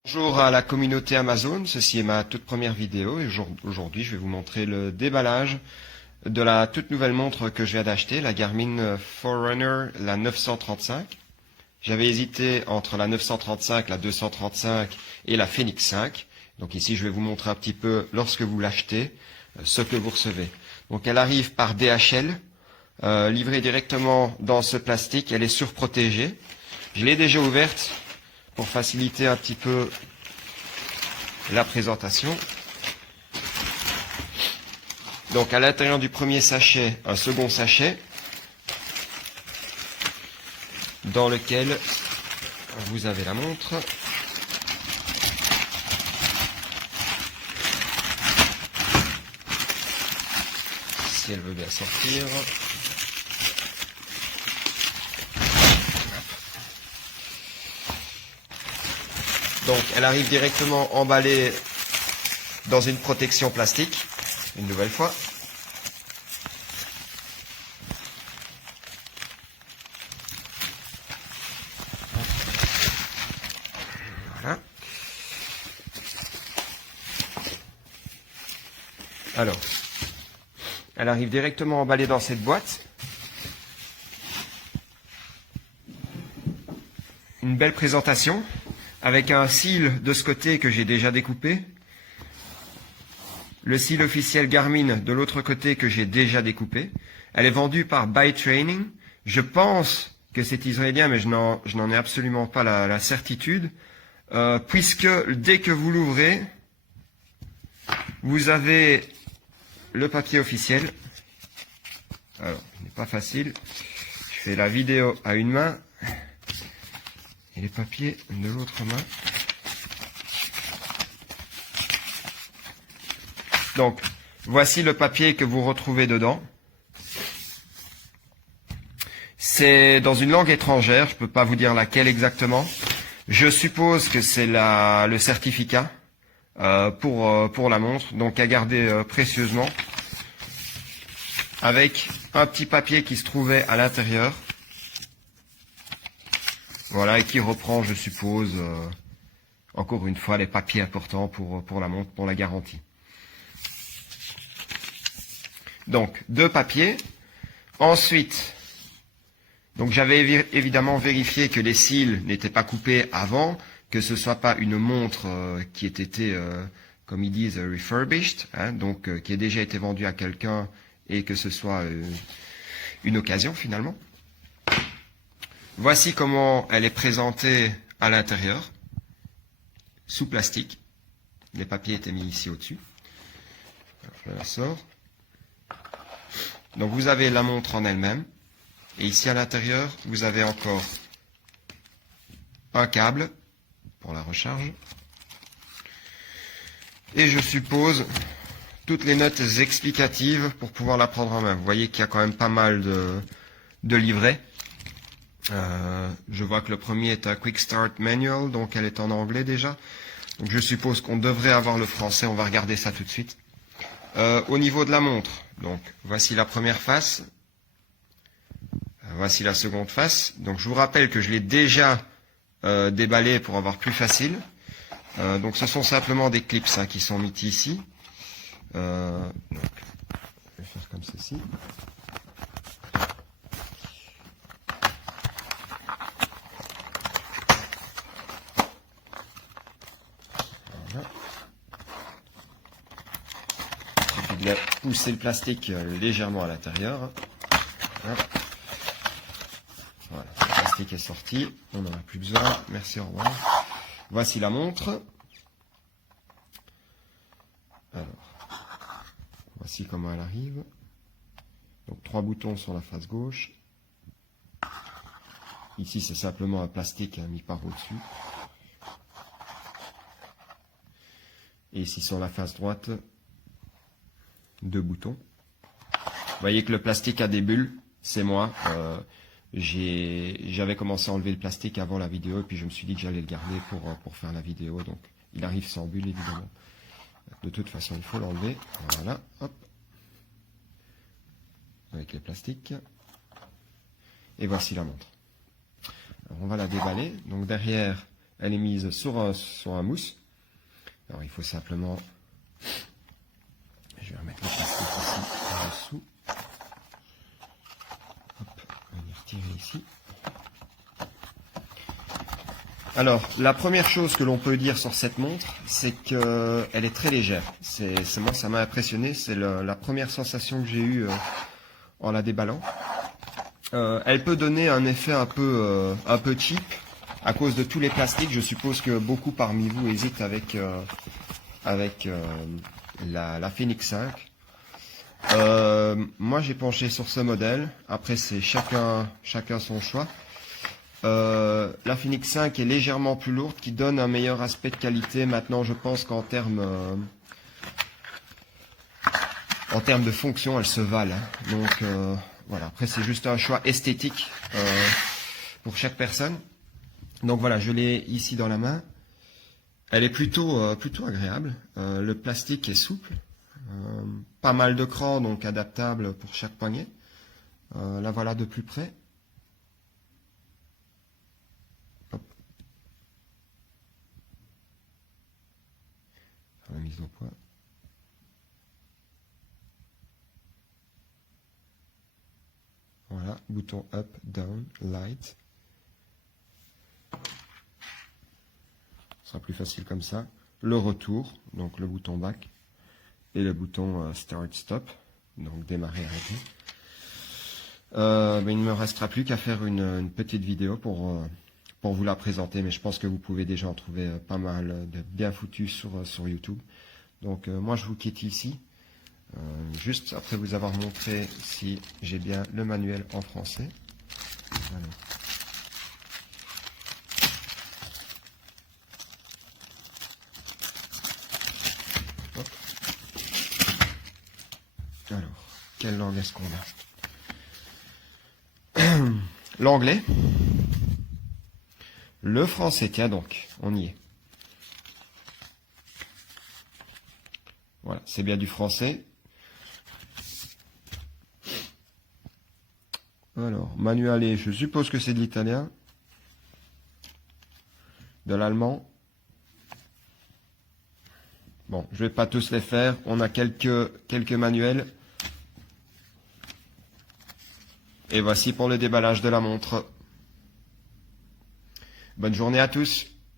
Bonjour à la communauté Amazon, ceci est ma toute première vidéo et aujourd'hui je vais vous montrer le déballage de la toute nouvelle montre que je viens d'acheter, la Garmin Forerunner, la 935. J'avais hésité entre la 935, la 235 et la Phoenix 5. Donc ici je vais vous montrer un petit peu lorsque vous l'achetez, ce que vous recevez. Donc elle arrive par DHL, livrée directement dans ce plastique, elle est surprotégée. Je l'ai déjà ouverte pour faciliter un petit peu la présentation. Donc à l'intérieur du premier sachet, un second sachet dans lequel vous avez la montre. Si elle veut bien sortir. Donc elle arrive directement emballée dans une protection plastique, une nouvelle fois. Voilà. Alors, elle arrive directement emballée dans cette boîte. Une belle présentation, avec un seal de ce côté que j'ai déjà découpé. Le seal officiel Garmin de l'autre côté que j'ai déjà découpé. Elle est vendue par By Training. Je pense que c'est israélien, mais je n'en ai absolument pas la certitude. Puisque dès que vous l'ouvrez, vous avez le papier officiel. Alors, ce n'est pas facile. Je fais la vidéo à une main. Et les papiers de l'autre main. Donc, voici le papier que vous retrouvez dedans. C'est dans une langue étrangère, je ne peux pas vous dire laquelle exactement. Je suppose que c'est le certificat pour la montre, donc à garder précieusement. Avec un petit papier qui se trouvait à l'intérieur. Voilà, et qui reprend, je suppose, encore une fois, les papiers importants pour la montre, pour la garantie. Donc, deux papiers. Ensuite, donc j'avais évidemment vérifié que les cils n'étaient pas coupés avant, que ce soit pas une montre qui ait été, comme ils disent, refurbished, hein, donc qui ait déjà été vendue à quelqu'un et que ce soit une occasion finalement. Voici comment elle est présentée à l'intérieur, sous plastique. Les papiers étaient mis ici au-dessus. Je la sors. Donc vous avez la montre en elle-même. Et ici à l'intérieur, vous avez encore un câble pour la recharge. Et je suppose toutes les notes explicatives pour pouvoir la prendre en main. Vous voyez qu'il y a quand même pas mal de livrets. Je vois que le premier est un Quick Start Manual, donc elle est en anglais déjà. Donc je suppose qu'on devrait avoir le français, on va regarder ça tout de suite. Au niveau de la montre, donc voici la première face. Voici la seconde face. Donc je vous rappelle que je l'ai déjà déballé pour avoir plus facile. Donc ce sont simplement des clips hein, qui sont mis ici. Donc, je vais faire comme ceci. Voilà. Il suffit de pousser le plastique légèrement à l'intérieur. Voilà. Voilà, le plastique est sorti, on n'en a plus besoin, merci, au revoir. Voici la montre. Alors, voici comment elle arrive. Donc 3 boutons sur la face gauche. Ici c'est simplement un plastique mis par au-dessus. Et ici sur la face droite, 2 boutons. Vous voyez que le plastique a des bulles, c'est moi. J'avais commencé à enlever le plastique avant la vidéo et puis je me suis dit que j'allais le garder pour faire la vidéo. Donc il arrive sans bulle évidemment. De toute façon il faut l'enlever. Voilà, hop. Avec les plastiques. Et voici la montre. Alors, on va la déballer. Donc derrière, elle est mise sur un mousse. Alors il faut simplement, je vais remettre le plastique ici en dessous. Hop, on va retirer ici. Alors, la première chose que l'on peut dire sur cette montre, c'est qu'elle est très légère. Moi, ça m'a impressionné. C'est la première sensation que j'ai eue en la déballant. Elle peut donner un effet un peu cheap à cause de tous les plastiques. Je suppose que beaucoup parmi vous hésitent avec la Phoenix 5. Moi, j'ai penché sur ce modèle. Après, c'est chacun son choix. La Phoenix 5 est légèrement plus lourde, qui donne un meilleur aspect de qualité. Maintenant, je pense qu'en termes de fonction, elles se valent. Donc voilà. Après, c'est juste un choix esthétique pour chaque personne. Donc voilà, je l'ai ici dans la main. Elle est plutôt agréable. Le plastique est souple, pas mal de crans, donc adaptable pour chaque poignet. La voilà de plus près. La mise au point. Voilà, bouton up, down, light. Ce sera plus facile comme ça. Le retour, donc le bouton back. Et le bouton start, stop. Donc démarrer, arrêter. Il ne me restera plus qu'à faire une petite vidéo pour vous la présenter. Mais je pense que vous pouvez déjà en trouver pas mal de bien foutus sur YouTube. Donc moi je vous quitte ici. Juste après vous avoir montré si j'ai bien le manuel en français. Voilà. Hop. Alors, quelle langue est-ce qu'on a? L'anglais. Le français, tiens donc, on y est. Voilà, c'est bien du français. Alors, manuel, je suppose que c'est de l'italien. De l'allemand. Bon, je vais pas tous les faire. On a quelques manuels. Et voici pour le déballage de la montre. Bonne journée à tous.